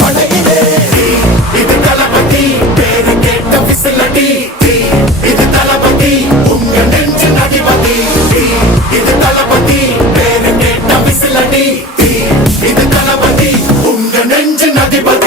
படையிலே இது தளபதி பேரு கேட்ட விசிலடி இது தளபதி உங்க நெஞ்சின் அதிபதி இது தளபதி பேரு கேட்ட விசிலடி இது தளபதி உங்க நெஞ்சின் அதிபதி